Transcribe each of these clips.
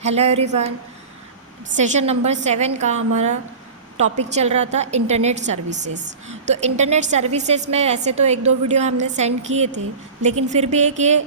Hello everyone. Session number 7 का हमारा topic चल रहा था इंटरनेट सर्विसेज। तो इंटरनेट सर्विसेज में ऐसे तो एक दो वीडियो हमने सेंड किए थे, लेकिन फिर भी एक ये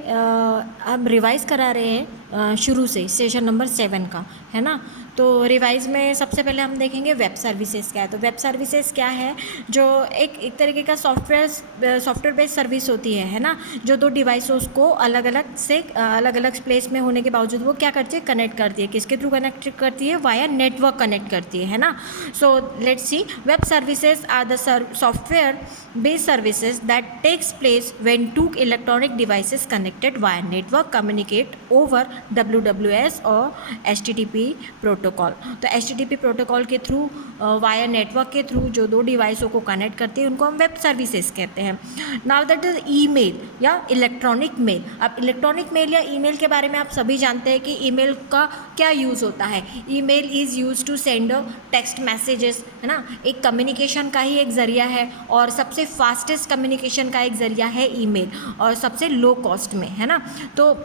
हम रिवाइज़ करा रहे हैं शुरू से सेशन नंबर 7 का, है ना। तो रिवाइज़ में सबसे पहले हम देखेंगे वेब सर्विसेज क्या है। तो वेब सर्विसेज क्या है, जो एक तरीके का सॉफ्टवेयर बेस्ड सर्विस होती है ना, जो दो डिवाइसों को अलग अलग प्लेस में होने के बावजूद वो क्या करती है, कनेक्ट करती है। किसके थ्रू कनेक्ट करती है? वाया नेटवर्क कनेक्ट करती है ना। So let's see, web services are the software based services that takes place when two electronic devices connected via network communicate over WWS और HTTP प्रोटोकॉल। तो HTTP प्रोटोकॉल के through via network के through जो दो डिवाइसों को connect करती है उनको हम वेब सर्विसेज कहते हैं। नाउ दैट इज ईमेल या इलेक्ट्रॉनिक मेल। अब इलेक्ट्रॉनिक मेल या ईमेल के बारे में आप सभी जानते हैं कि ईमेल का क्या यूज़ होता है। Email is use to send text messages, है ना। एक कम्युनिकेशन का ही एक ज़रिया है और सबसे फास्टेस्ट कम्युनिकेशन का एक ज़रिया है ईमेल, और सबसे लो कॉस्ट में, है ना। तो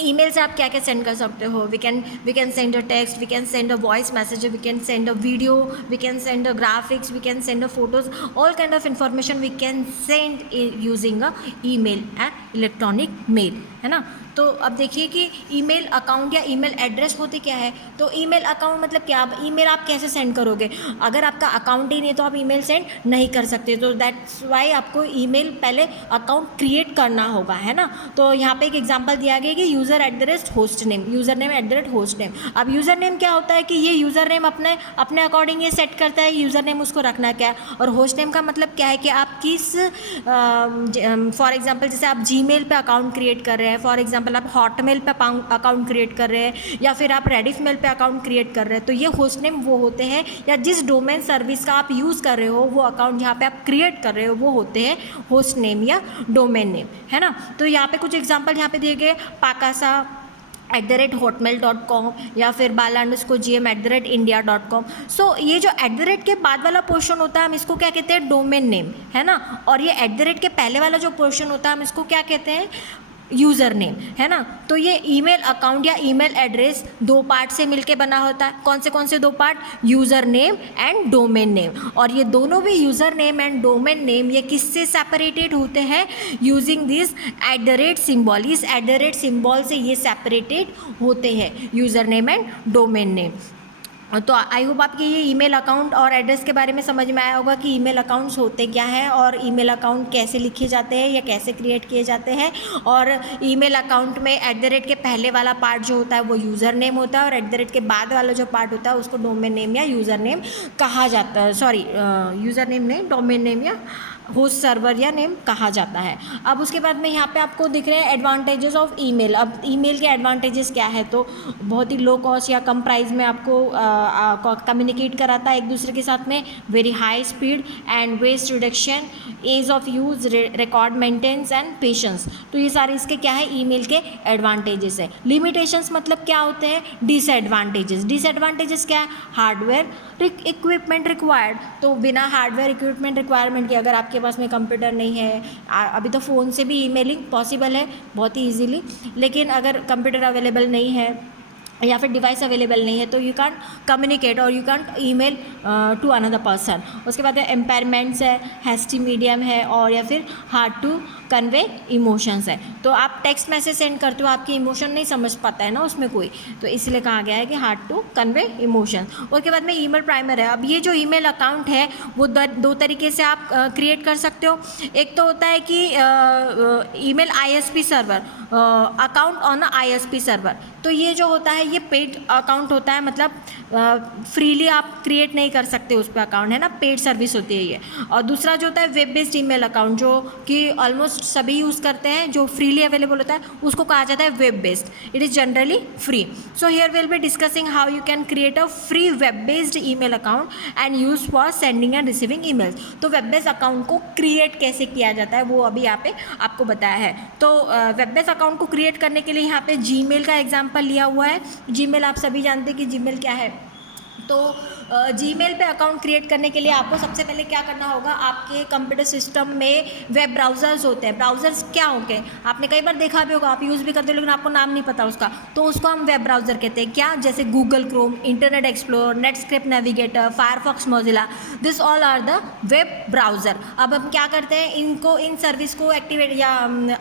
ईमेल से आप क्या क्या सेंड कर सकते हो? We can send a text, we can send a voice message, we can send a video, we can send a graphics, we can send a photos, all kind of information we can send using a email and electronic mail, है ना। तो अब देखिए कि email account या email address होते क्या है। तो ईमेल अकाउंट मतलब क्या? अब ईमेल आप कैसे सेंड करोगे? अगर आपका अकाउंट ही नहीं तो आप ईमेल सेंड नहीं कर सकते। तो दैट्स वाई आपको ईमेल पहले अकाउंट क्रिएट करना होगा, है ना। तो यहाँ पे एक एग्जांपल दिया गया कि user at the rate host name, user name at the rate host name. अब यूज़र नेम क्या होता है कि ये यूज़र नेम अपने अकॉर्डिंग ये सेट करता है यूज़र नेम उसको रखना क्या है। और होस्ट नेम का मतलब क्या है कि आप किस फॉर एग्जांपल जैसे आप जीमेल पे अकाउंट क्रिएट कर रहे हैं, फॉर एग्जांपल आप हॉटमेल पे अकाउंट क्रिएट कर रहे हैं, या फिर आप रेडिफमेल पे अकाउंट क्रिएट कर रहे हैं, तो ये होस्ट नेम वो होते हैं, या जिस डोमेन सर्विस का आप यूज़ कर रहे हो वो अकाउंट जहाँ पे आप क्रिएट कर रहे हो वो होते हैं होस्ट नेम या डोमेन नेम, है ना। तो यहाँ पे कुछ एग्जाम्पल यहाँ पे दिए गए, पाकासा @hotmail.com या फिर bala_gm@india.com। सो ये जो @ के बाद वाला पोर्शन होता है हम इसको क्या कहते हैं? डोमेन नेम, है ना। और ये @ के पहले वाला जो पोर्शन होता है हम इसको क्या कहते हैं? यूज़र नेम, है ना। तो ये ईमेल अकाउंट या ईमेल एड्रेस दो पार्ट से मिलके बना होता है। कौन से दो part? User name and domain name. और ये दोनों भी user name and domain name ये किससे सेपरेटेड होते हैं? Using this @ symbol. इस @ सिंबल से ये सेपरेटेड होते हैं user name and domain name. तो आई होप आपके ये ईमेल अकाउंट और एड्रेस के बारे में समझ में आया होगा कि ईमेल अकाउंट्स होते क्या हैं और ईमेल अकाउंट कैसे लिखे जाते हैं या कैसे क्रिएट किए जाते हैं। और ईमेल अकाउंट में @ के पहले वाला पार्ट जो होता है वो यूज़र नेम होता है, और @ के बाद वाला जो पार्ट होता है उसको डोमेन नेम या यूज़र नेम कहा जाता है। सॉरी, यूज़र नेम नहीं, डोमेन नेम या होस्ट सर्वर या नेम कहा जाता है। अब उसके बाद में यहाँ पे आपको दिख रहे हैं एडवांटेजेस ऑफ ईमेल। अब ईमेल के एडवांटेजेस क्या है? तो बहुत ही लो कॉस्ट या कम प्राइस में आपको कम्युनिकेट कराता है एक दूसरे के साथ में, very high speed and waste reduction, ease of use, record maintenance and patience. तो ये सारे इसके क्या है? ईमेल के एडवांटेजेस है। लिमिटेशंस मतलब क्या होते हैं? डिसएडवांटेजेस। डिसएडवांटेजेस क्या है? Hardware equipment required. तो बिना हार्डवेयर इक्विपमेंट रिक्वायरमेंट के, अगर आपके पास में कंप्यूटर नहीं है, अभी तो फ़ोन से भी ईमेलिंग पॉसिबल है बहुत ही इजीली, लेकिन अगर कंप्यूटर अवेलेबल नहीं है या फिर डिवाइस अवेलेबल नहीं है तो यू कैन कम्युनिकेट और you can email to another person. उसके बाद एम्पायरमेंट्स है, हैस्टी मीडियम है, और या फिर हार्ड टू कन्वे इमोशंस है। तो आप टेक्स्ट मैसेज सेंड करते हो, आपकी इमोशन नहीं समझ पाता है ना उसमें कोई, तो इसलिए कहा गया है कि हार्ड टू कन्वे इमोशन। उसके बाद में ईमेल प्राइमर है। अब ये जो ईमेल अकाउंट है वो दो तरीके से आप क्रिएट कर सकते हो। एक तो होता है कि email ISP server, account on ISP server. तो ये जो होता है ये पेड अकाउंट होता है, मतलब फ्रीली आप क्रिएट नहीं कर सकते उस पर अकाउंट, है ना, पेड सर्विस होती है ये। और दूसरा जो होता है वेब बेस्ड ईमेल अकाउंट, जो कि ऑलमोस्ट सभी यूज़ करते हैं, जो फ्रीली अवेलेबल होता है उसको कहा जाता है web based. It is generally free. So here will be discussing how you can create a free web based email account and use for sending end receiving emails. तो वेब बेस्ड अकाउंट को create कैसे किया जाता है वो अभी यहाँ पे आपको बताया है। तो वेब बेस्ड अकाउंट को क्रिएट करने के लिए यहाँ पे जीमेल का एग्जाम्पल लिया हुआ है। जीमेल आप सभी जानते हैं कि जीमेल क्या है। तो जीमेल पे अकाउंट क्रिएट करने के लिए आपको सबसे पहले क्या करना होगा, आपके कंप्यूटर सिस्टम में वेब ब्राउज़र्स होते हैं। ब्राउज़र्स क्या होंगे, आपने कई बार देखा भी होगा, आप यूज़ भी करते हो लेकिन आपको नाम नहीं पता उसका, तो उसको हम वेब ब्राउज़र कहते हैं। क्या, जैसे Google Chrome, Internet Explorer, Netscape Navigator, Firefox, Mozilla, this all are the web browser. अब हम क्या करते हैं, इनको इन सर्विस को एक्टिवेट या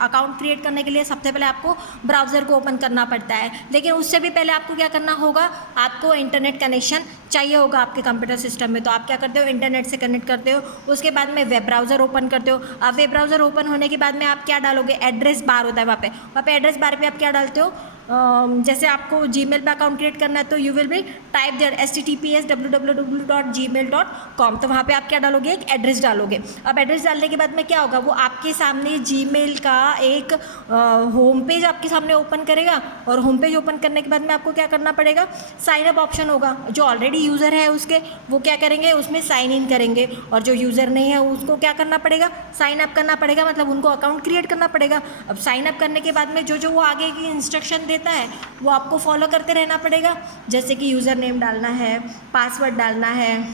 अकाउंट क्रिएट करने के लिए सबसे पहले आपको ब्राउज़र को ओपन करना पड़ता है। लेकिन उससे भी पहले आपको क्या करना होगा, आपको इंटरनेट कनेक्शन चाहिए होगा आपके कंप्यूटर सिस्टम में। तो आप क्या करते हो, इंटरनेट से कनेक्ट करते हो, उसके बाद में वेब ब्राउज़र ओपन करते हो। अब वेब ब्राउज़र ओपन होने के बाद में आप क्या डालोगे, एड्रेस बार होता है वहाँ पे एड्रेस बार पे आप क्या डालते हो, जैसे आपको जीमेल पे अकाउंट क्रिएट करना है तो you will be type there https://www.gmail.com। तो वहाँ पे आप क्या डालोगे, एक एड्रेस डालोगे। अब एड्रेस डालने के बाद में क्या होगा, वो आपके सामने जीमेल का एक होम पेज आपके सामने ओपन करेगा, और होम पेज ओपन करने के बाद में आपको क्या करना पड़ेगा, साइन अप ऑप्शन होगा। जो ऑलरेडी यूज़र है उसके, वो क्या करेंगे, उसमें साइन इन करेंगे, और जो यूज़र नहीं है उसको क्या करना पड़ेगा, साइन अप करना पड़ेगा, मतलब उनको अकाउंट क्रिएट करना पड़ेगा। अब साइन अप करने के बाद में जो वो आगे की इंस्ट्रक्शन देता है वो आपको फॉलो करते रहना पड़ेगा, जैसे कि यूज़र नेम डालना है, पासवर्ड डालना है,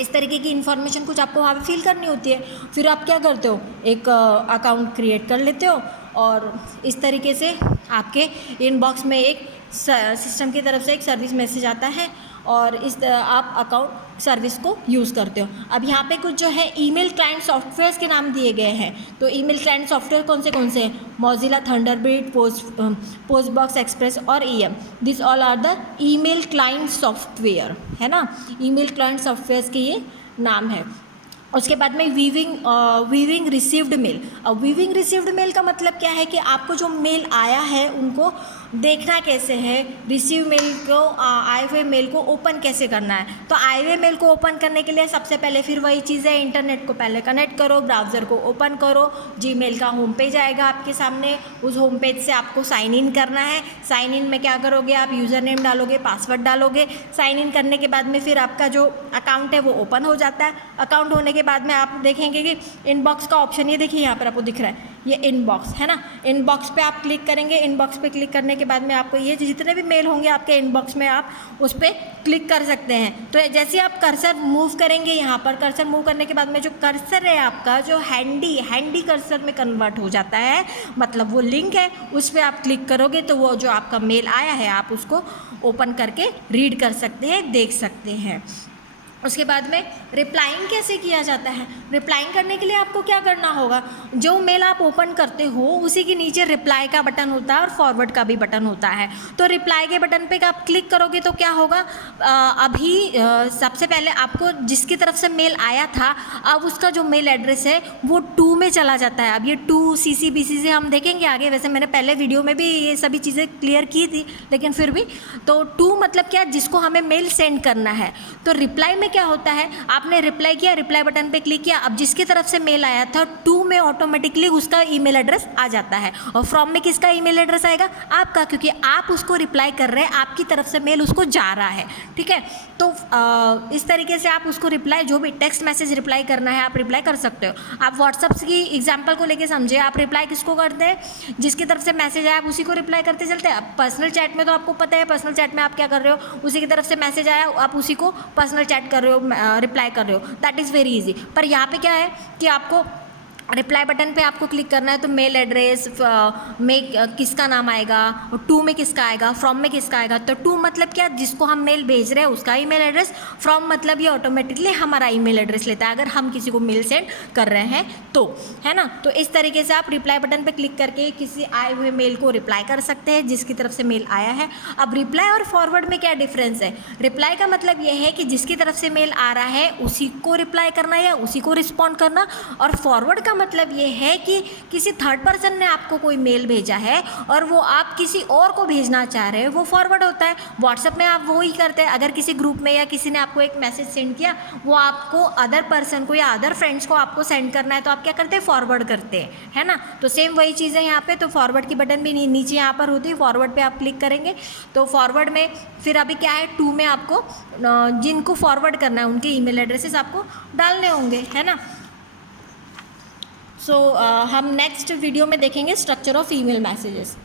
इस तरीके की इन्फॉर्मेशन कुछ आपको वहाँ पे फिल करनी होती है। फिर आप क्या करते हो, एक अकाउंट क्रिएट कर लेते हो, और इस तरीके से आपके इनबॉक्स में एक सिस्टम की तरफ से एक सर्विस मैसेज आता है, और आप अकाउंट सर्विस को यूज़ करते हो। अब यहाँ पे कुछ जो है ईमेल क्लाइंट सॉफ्टवेयर्स के नाम दिए गए हैं। तो ईमेल क्लाइंट सॉफ्टवेयर कौन से हैं, मोजिला, थंडरबर्ड, पोस्टबॉक्स एक्सप्रेस और EM, this all are the email client software, है ना। ईमेल क्लाइंट सॉफ्टवेयर्स के ये नाम है। उसके बाद में वीविंग रिसीव्ड मेल। अब वीविंग रिसीव्ड मेल का मतलब क्या है कि आपको जो मेल आया है उनको देखना कैसे है, रिसीव मेल को, आए हुए मेल को ओपन कैसे करना है। तो आए हुए मेल को ओपन करने के लिए सबसे पहले फिर वही चीज़ है, इंटरनेट को पहले कनेक्ट करो, ब्राउज़र को ओपन करो, जीमेल का होम पेज आएगा आपके सामने, उस होम पेज से आपको साइन इन करना है। साइन इन में क्या करोगे, आप यूज़र नेम डालोगे, पासवर्ड डालोगे। साइन इन करने के बाद में फिर आपका जो अकाउंट है वो ओपन हो जाता है। अकाउंट होने के बाद में आप देखेंगे कि इनबॉक्स का ऑप्शन, ये देखिए यहाँ पर आपको दिख रहा है, ये इनबॉक्स है ना। इनबॉक्स पे आप क्लिक करेंगे। इनबॉक्स पे क्लिक करने के बाद में आपको ये जितने भी मेल होंगे आपके इनबॉक्स में, आप उस पर क्लिक कर सकते हैं। तो जैसे आप कर्सर मूव करेंगे, यहाँ पर कर्सर मूव करने के बाद में जो कर्सर है आपका, जो हैंडी कर्सर में कन्वर्ट हो जाता है, मतलब वो लिंक है, उस पर आप क्लिक करोगे तो वो जो आपका मेल आया है आप उसको ओपन करके रीड कर सकते हैं, देख सकते हैं। उसके बाद में रिप्लाइंग कैसे किया जाता है। रिप्लाइंग करने के लिए आपको क्या करना होगा, जो मेल आप ओपन करते हो उसी के नीचे रिप्लाई का बटन होता है और फॉरवर्ड का भी बटन होता है। तो रिप्लाई के बटन पे आप क्लिक करोगे तो क्या होगा, सबसे पहले आपको जिसकी तरफ से मेल आया था, अब उसका जो मेल एड्रेस है वो 2 में चला जाता है। अब ये 2 CC/BC से हम देखेंगे आगे, वैसे मैंने पहले वीडियो में भी ये सभी चीज़ें क्लियर की थी, लेकिन फिर भी तो 2 मतलब क्या, जिसको हमें मेल सेंड करना है। तो रिप्लाई में क्या होता है, आपने रिप्लाई किया, रिप्लाई बटन पे क्लिक किया, अब जिसकी तरफ से मेल आया था 2 में ऑटोमेटिकली उसका ईमेल एड्रेस आ जाता है। और फ्रॉम में किसका ईमेल एड्रेस आएगा, आपका, क्योंकि आप उसको रिप्लाई कर रहे हैं, आपकी तरफ से मेल उसको जा रहा है, ठीक है। तो इस तरीके से आप उसको रिप्लाई, जो भी टेक्स्ट मैसेज रिप्लाई करना है आप रिप्लाई कर सकते हो। आप व्हाट्सअप की एग्जाम्पल को लेके समझे, आप रिप्लाई किसको करते हैं, जिसकी तरफ से मैसेज आया आप उसी को रिप्लाई करते चलते हैं। अब पर्सनल चैट में तो आपको पता है, पर्सनल चैट में आप क्या कर रहे हो, उसी की तरफ से मैसेज आया आप उसी को पर्सनल चैट कर रहे हो, रिप्लाई कर रहे हो, दैट इज़ वेरी इजी। पर यहाँ पे क्या है कि आपको रिप्लाई बटन पे आपको क्लिक करना है, तो मेल एड्रेस में किसका नाम आएगा, और 2 में किसका आएगा, फ्रॉम में किसका आएगा। तो 2 मतलब क्या, जिसको हम मेल भेज रहे हैं उसका ईमेल एड्रेस, फ्रॉम मतलब ये ऑटोमेटिकली हमारा ईमेल एड्रेस लेता है अगर हम किसी को मेल सेंड कर रहे हैं तो, है ना। तो इस तरीके से आप रिप्लाई बटन पे क्लिक करके किसी आए हुए मेल को रिप्लाई कर सकते हैं जिसकी तरफ से मेल आया है। अब रिप्लाई और फॉरवर्ड में क्या डिफरेंस है, रिप्लाई का मतलब ये है कि जिसकी तरफ से मेल आ रहा है उसी को रिप्लाई करना या उसी को रिस्पॉन्ड करना, और फॉरवर्ड का मतलब ये है कि किसी थर्ड पर्सन ने आपको कोई मेल भेजा है और वो आप किसी और को भेजना चाह रहे हैं, वो फॉरवर्ड होता है। व्हाट्सएप में आप वो ही करते हैं, अगर किसी ग्रुप में या किसी ने आपको एक मैसेज सेंड किया, वो आपको अदर पर्सन को या अदर फ्रेंड्स को आपको सेंड करना है, तो आप क्या करते हैं, फॉरवर्ड करते हैं, है ना। तो सेम वही चीज़ है यहाँ पे। तो फॉरवर्ड की बटन भी नीचे यहाँ पर होती है, फॉरवर्ड पे आप क्लिक करेंगे तो फॉरवर्ड में फिर अभी क्या है, 2 में आपको जिनको फॉरवर्ड करना है उनके ईमेल एड्रेसेस आपको डालने होंगे, है ना। सो हम नेक्स्ट वीडियो में देखेंगे स्ट्रक्चर ऑफ ईमेल मैसेजेस।